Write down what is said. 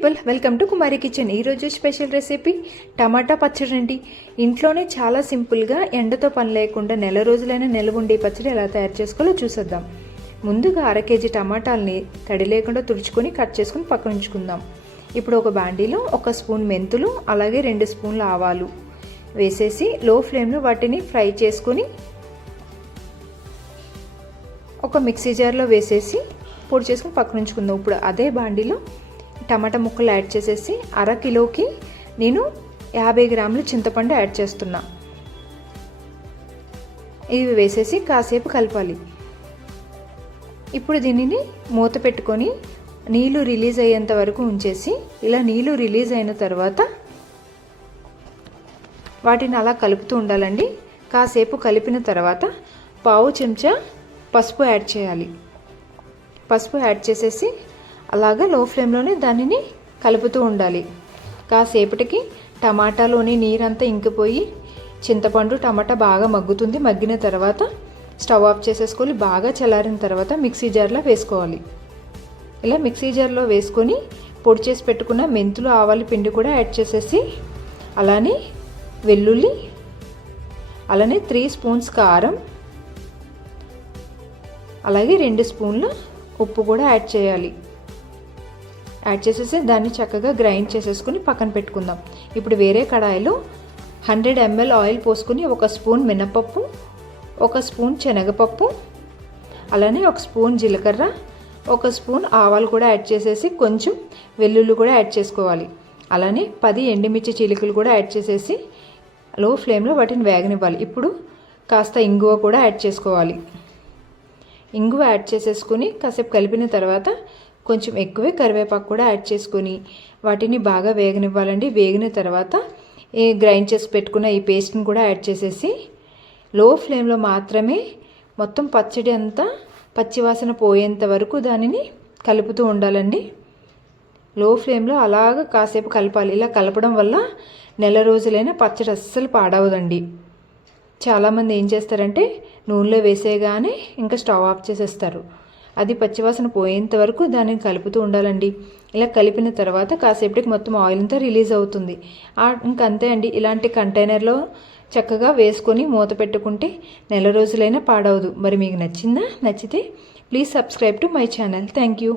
People, welcome to Kumari kitchen. ఈరోజు special recipe టమాటా పచ్చడి అండి. ఇంట్లోనే చాలా సింపుల్గా ఎండతో పని లేకుండా నెల రోజులైనా నిల్వ ఉండే పచ్చడి ఎలా తయారు చేసుకోవాలో చూసేద్దాం. ముందుగా 1/2 కేజీ టమాటాలని తడి లేకుండా తుడుచుకొని కట్ చేసుకుని పక్కన ఉంచుకుందాం. ఇప్పుడు ఒక బాండీలో 1 స్పూన్ మెంతులు, అలాగే 2 స్పూన్ల ఆవాలు వేసేసి లో ఫ్లేమ్లో వాటిని ఫ్రై చేసుకొని ఒక మిక్సీ జార్లో వేసేసి పొడి చేసుకుని పక్కన ఉంచుకుందాం. ఇప్పుడు అదే బాండీలో టమాటా ముక్కలు యాడ్ చేసేసి 1/2 కిలోకి నేను 50 గ్రాముల చింతపండు యాడ్ చేస్తున్నా. ఇవి వేసేసి కాసేపు కలపాలి. ఇప్పుడు దీనిని మూత పెట్టుకొని నీళ్లు రిలీజ్ అయ్యేంత వరకు ఉంచేసి, ఇలా నీళ్లు రిలీజ్ అయిన తర్వాత వాటిని అలా కలుపుతూ ఉండాలండి. కాసేపు కలిపిన తర్వాత పావు చెంచా పసుపు యాడ్ చేయాలి. పసుపు యాడ్ చేసేసి అలాగా లో ఫ్లేమ్లోనే దానిని కలుపుతూ ఉండాలి. కాసేపటికి టమాటాలోని నీరంతా ఇంకిపోయి చింతపండు టమాటా బాగా మగ్గుతుంది. మగ్గిన తర్వాత స్టవ్ ఆఫ్ చేసేసుకొని బాగా చల్లారిన తర్వాత మిక్సీ జార్లో వేసుకోవాలి. ఇలా మిక్సీ జార్లో వేసుకొని పొడి చేసి పెట్టుకున్న మెంతులు, ఆవాల పిండి కూడా యాడ్ చేసేసి, అలానే వెల్లుల్లి, అలానే 3 స్పూన్స్ కారం, అలాగే 2 స్పూన్ల ఉప్పు కూడా యాడ్ చేయాలి. యాడ్ చేసేసి దాన్ని చక్కగా గ్రైండ్ చేసేసుకుని పక్కన పెట్టుకుందాం. ఇప్పుడు వేరే కడాయిలో 100 ml ఆయిల్ పోసుకొని 1 స్పూన్ మినపప్పు, 1 స్పూన్ శనగపప్పు, అలానే 1 స్పూన్ జీలకర్ర, 1 స్పూన్ ఆవాలు కూడా యాడ్ చేసేసి కొంచెం వెల్లుల్లి కూడా యాడ్ చేసుకోవాలి. అలానే 10 ఎండుమిర్చి చీలికలు కూడా యాడ్ చేసేసి లో ఫ్లేమ్లో వాటిని వేగనివ్వాలి. ఇప్పుడు కాస్త ఇంగువ కూడా యాడ్ చేసుకోవాలి. ఇంగువ యాడ్ చేసేసుకుని కాసేపు కలిపిన తర్వాత కొంచెం ఎక్కువే కరివేపాకు కూడా యాడ్ చేసుకొని వాటిని బాగా వేగనివ్వాలండి. వేగిన తర్వాత ఈ గ్రైండ్ చేసి పెట్టుకున్న ఈ పేస్ట్ని కూడా యాడ్ చేసేసి లో ఫ్లేమ్లో మాత్రమే మొత్తం పచ్చడి అంతా పచ్చివాసన పోయేంత వరకు దానిని కలుపుతూ ఉండాలండి. లో ఫ్లేమ్లో అలాగ కాసేపు కలపాలి. ఇలా కలపడం వల్ల నెల రోజులైనా పచ్చడి అస్సలు పాడవదండి. చాలామంది ఏం చేస్తారంటే నూనెలో వేసేగానే ఇంకా స్టవ్ ఆఫ్ చేసేస్తారు. అది పచ్చివాసన పోయేంత వరకు దానిని కలుపుతూ ఉండాలండి. ఇలా కలిపిన తర్వాత కాసేపటికి మొత్తం ఆయిల్ అంతా రిలీజ్ అవుతుంది. ఇంకంతే అండి. ఇలాంటి కంటైనర్లో చక్కగా వేసుకొని మూత పెట్టుకుంటే నెల రోజులైనా పాడవదు. మరి మీకు నచ్చిందా? నచ్చితే please subscribe to my channel. Thank you.